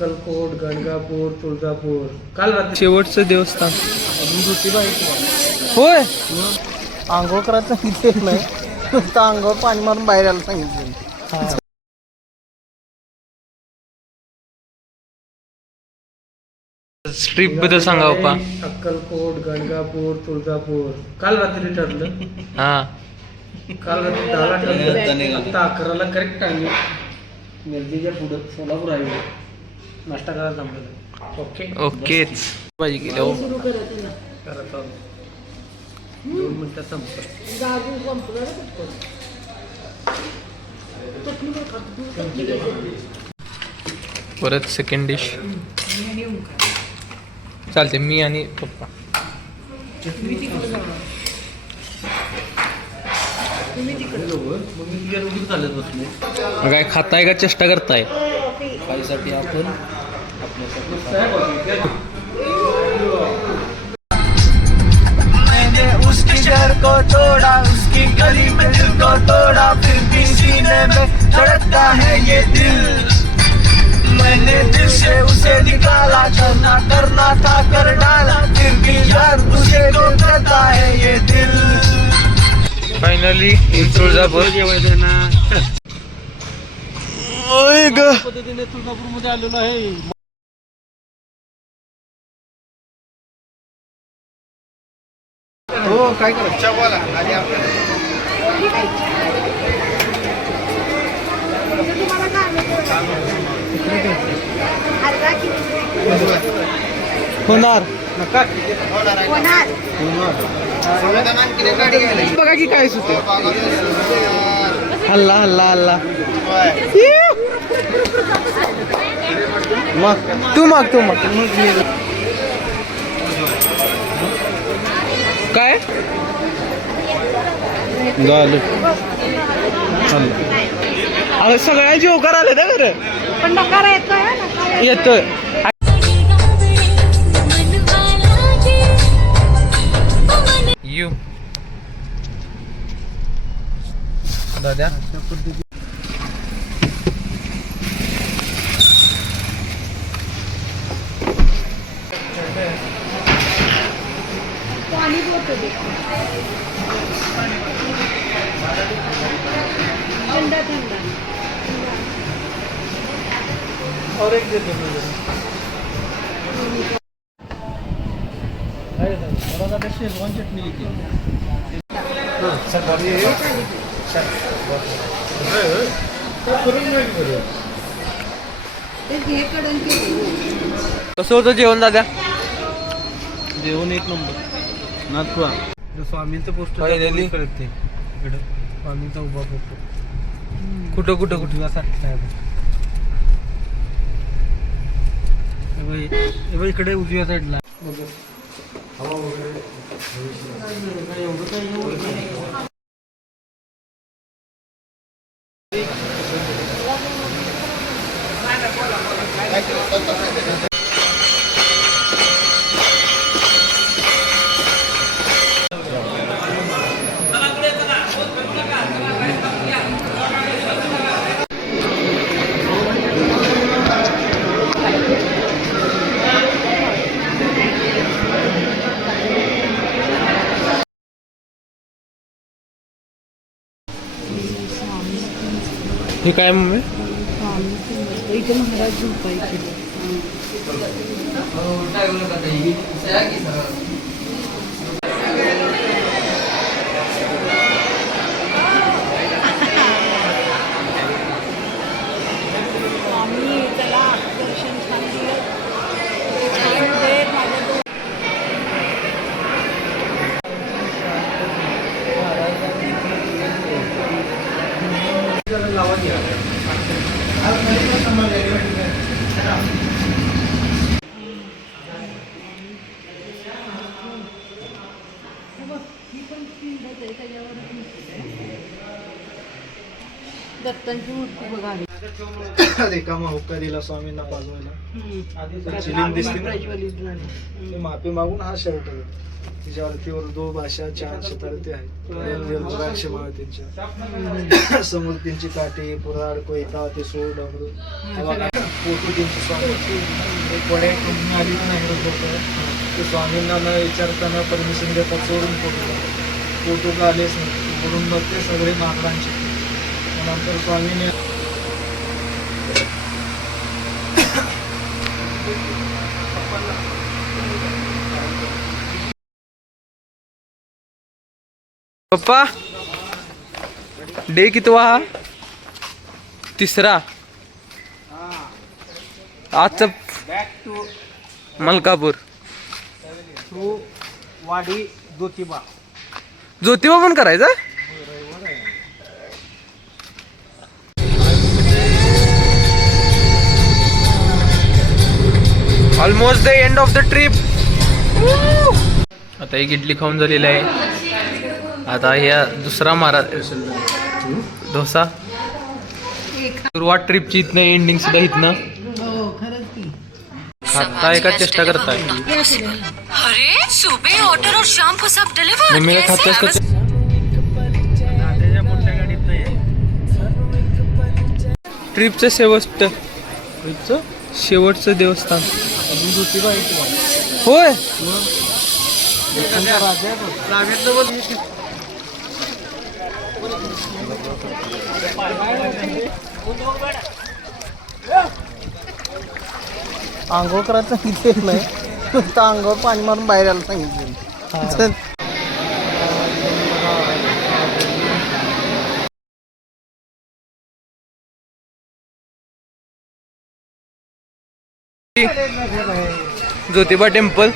अक्कलकोट, गणगापूर, तुळजापूर. काल रात्री शेवटचं देवस्थान होय. आंघोळ करायला सांगितलं नाही, नुसतं अंगावर पाणी मारून बाहेर यायला सांगितलं. ट्रिप बद्दल सांगा बाप्पा. अक्कलकोट, गणगापूर, तुळजापूर. काल रात्री ठरलं. हा काल रात्री 10ला ठरलं. आता 11ला करेक्ट टायमिंग मिरजेच्या पुढं सोलापूर आहे. नाश्ता करायला थांबलेलं. ओके ओकेच भाजी केली हो. करा चालू. 2 मिनिटात संपलं. परत सेकंड डिश चालते. मी आणि पप्पा. काय खाताय का चेष्टा करताय? खायसाठी आपण मैंने उसकी शहर को तोड़ा, उसकी गली में दिल को तोड़ा, फिर भी सीने में धड़कता है ये दिल. मैंने दिल से उसे निकाला, करना था कर डाला, फिर भी यार उसे को करता है ये दिल. फायनली तुळजापूर. पद्धतीने तुळजापूरमध्ये आलेलो आहे. हो काय करायचं बोला. आणि होणार बघा की काय सुचते. हल्ला हल्ला हल्ला. मग तू काय झालं. अरे सगळ्या जोकर आले ना खरं. पण नकार येतोय. येतोय. यू दादा. पाणी बोलतो थंड थंड. और एक देतो मी. शेजवान चटणी लिखी. कसं होतं जेवण दादा? जेवण एक नंबर. नाथपुरा स्वामींचं पोस्टर Finally. कळते इकडं. स्वामींचा उभा पोस्टर कुठं कुठं कुठं इकडे उजव्या साईडला. हे काय मम्मी? इथे महाराज झोपायचे. स्वामी चला दर्शन छान दिलं. छान वेळ माझ्या दत्तांची मूर्ती बघा. रिकामा हुक्का दिला स्वामींना पाजवायला. चिलीम दिसते ना. ते माफी मागून हा शर्ट तिच्यावरती उर्दू भाषा 400 ते आहेत. रुद्राक्षमाळ त्यांच्या समोर त्यांची काठी पुराड कोयता ते सोड फोटो त्यांचे स्वामी एक वड्या कंपनी आली नाही लोक ते स्वामींना न विचारताना परमिशन देतात सोडून फोटो का आलेच नाही म्हणून मग ते सगळे माकडांचे नंतर स्वामीने पप्पा डे कितवा हा तिसरा आजचं बॅक टू मलकापूर थ्रू वाडी ज्योतिबा. ज्योतिबा पण करायचा almost the end of the trip. आता एक इडली खाऊन झालेली आहे. आता ह्या दुसरा मारा डोसा. सुरुवात ट्रिपची इथनं एंडिंग सुद्धा इथनं. खाताय का चेष्टा करताय? अरे सुबह ऑर्डर और शाम को सब डिलीवर मम्मीला खातेस का? ट्रिपचं शेवटचं देवस्थान होय. आंघोळ करायला सांगितलं नाही नुसतं अंगावर पाणी मारून बाहेर यायला सांगितलं. ज्योतिबा टेम्पल